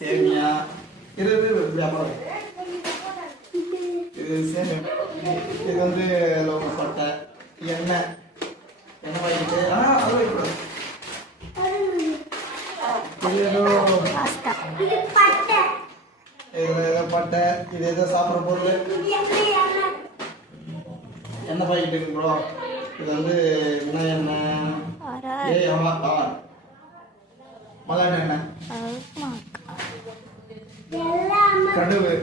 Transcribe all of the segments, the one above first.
சேமியா இது அப்புறம் இது சேமியா இது வந்து லவங்க பட்டை எண்ணெய். எண்ணெய் வாங்கிட்டு ஆ அது வைக்கக்கூடாது இது ஏதோ இது பட்டை இது ஏதோ பட்டை. இது ஏதோ சாப்பிட்ற பொருள் எண்ணெய்? பாக்கெட் இருக்கு ப்ரோ இது வந்து என்ன எண்ணெய்? அரா ஏ ஆமா எண்ணெய். கடுகு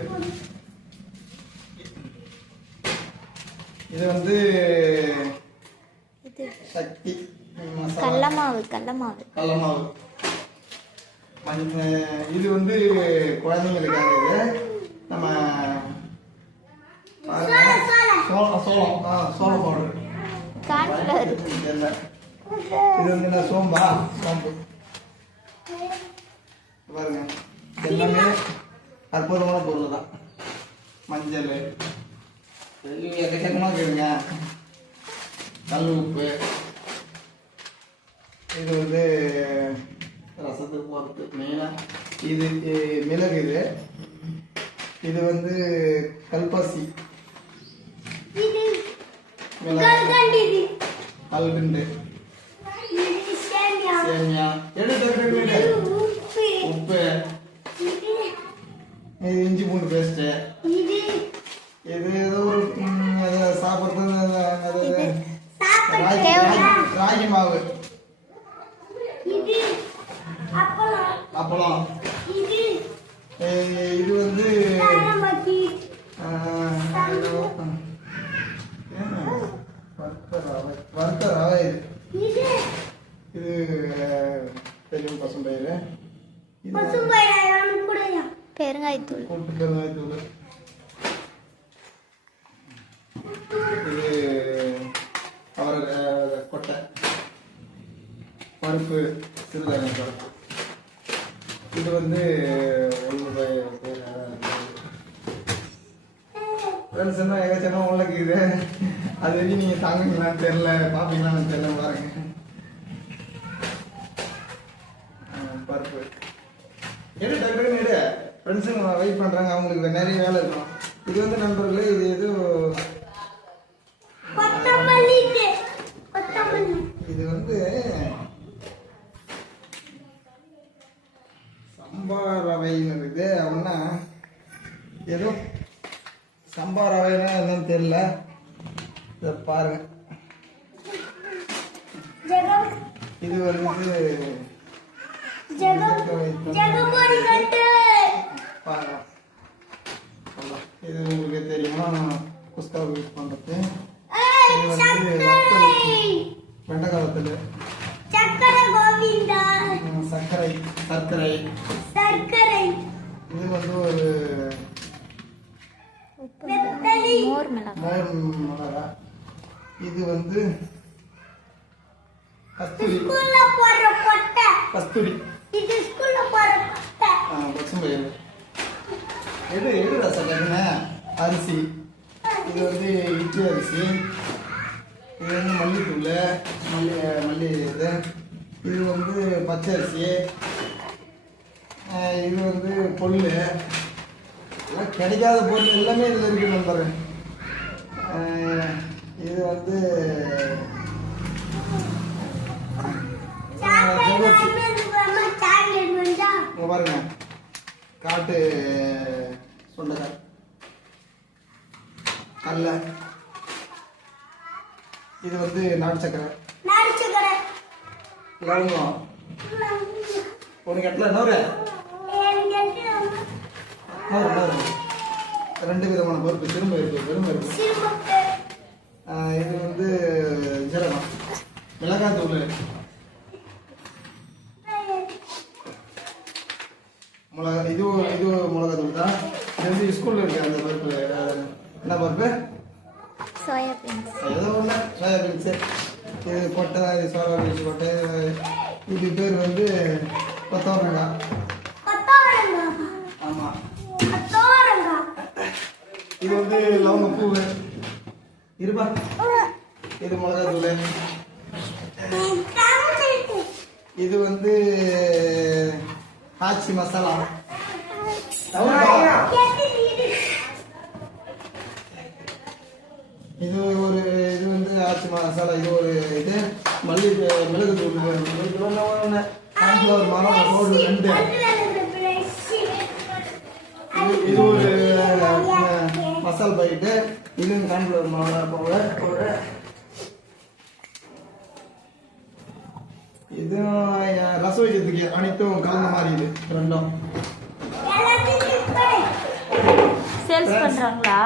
இது வந்து சக்தி மசாலா. கடல மாவு கடல மாவு கடல மாவு மஞ்ச இது வந்து குழந்தைங்களுக்காக நம்ம. சோளம். சோளம். ஆ சோளம் பவுடர். கார்ன்ஃப்ளவர் இது வந்து என்ன சோம்பா? சோம்பு. பாருங்க. எல்லாமே அற்புதமான பொருள் தான். மஞ்சள் இது எக்கச்சக்கமாக இருக்குங்க கல் உப்பு. இது வந்து ரசத்துக்கு போகிறது மெயினாக இது மிளகு இது. இது வந்து கல்பாசி. கல்கண்டு சேமியா. எடுத்து இது எடுத்து உப்பு உப்பு இது இது இஞ்சி பூண்டு பேஸ்ட்டு இது ஏதோ ஒரு சாப்பிட்றது ராகி மாவு. இது அப்பளம். இது வந்து? வறுத்த ரவை இது. இது பெரிய பசும்பயிறு. கூடயா பெருங்காயத்தூள். கூட்டு பெருங்காயத்தூள். இது அவரை கொட்டை. பருப்பு சிறுதானிய பருப்பு. இது வந்து ஒன்று ஃப்ரெண்ட்ஸ் என்ன ஏதாச்சும் உங்களுக்கு இது அது வரைக்கும் நீங்கள் தாங்குங்களான்னு தெரில பார்ப்பீங்களான்னு தெரில பாருங்க. பருப்பு. எடு டக்குன்னு ஃப்ரெண்ட்ஸுங்க வெயிட் பண்ணுறாங்க அவங்களுக்கு நிறைய வேலை இருக்கும். இது வந்து நண்பர்களே இது எது இது வந்து சம்பா ரவைன்னு இருக்குது அப்படின்னா ஏதோ சம்பா ரவைனா என்னன்னு தெரியல. இதை பாருங்க. இது வந்து குஸ்கா யூஸ் பண்ணுறது இது வந்து வெண்டைக்காய் வத்தல் சர்க்கரை கோவிந்தா. சர்க்கரை சர்க்கரை. சர்க்கரை. இது வந்து ஒரு. மோர் மிளகா. இது வந்து கஸ்தூரி. கஸ்தூரி. இது ஸ்கூல்ல போடுற கொட்டை. எடு அரிசி. இது வந்து இட்லி அரிசி. இது வந்து மல்லித்தூள் மல்லி மல்லி இது. இது வந்து பச்சை அரிசி. இது வந்து பொருள் எல்லாம் கிடைக்காத பொருள் எல்லாமே இதில் இருக்கு நண்பர். இது வந்து பாருங்க. காட்டு சுண்டைக்காய் கடல இது வந்து நாட்டு சக்கரை. லவங்கம் உனக்கு எட்டல நூறு? எட்டு நூறு நூறு. ரெண்டு விதமான பருப்பு திரும்ப இருக்கு பெருமை இருக்கு. இது வந்து ஜீரகம் மிளகாய் தூள். மிளகா இது இது மிளகாய் தூள் தான். இது வந்து ஸ்கூலில் இருக்கு அந்த பருப்பு என்ன பருப்பு? சோயா பீன்ஸ் ஏதோ ஒன்று இது கொட்டை இது கொட்டை இது பேர் வந்து கொத்தவரங்காய் ஆமாம் இது வந்து லவங்க பூவு இருப்பா இது தூள் தமிழ் இது வந்து ஆச்சி மசாலா. இது ஒரு இது வந்து ஆச்சி மசாலா இது ஒரு இது. மல்லி மிளகு தூள். கான்ஃபிளவர் மாவு பவுடர் ரெண்டு. இது- இது ஒரு மசால் பாக்கெட்டு. இது கான்ஃபிளவர் மாவு பவுடர் பவுடர் இதுவும் ரசம் வைக்கிறதுக்கு அனைத்தும் கலந்த மாதிரி இது. ரெண்டும். சேல்ஸ் பண்றாங்களா?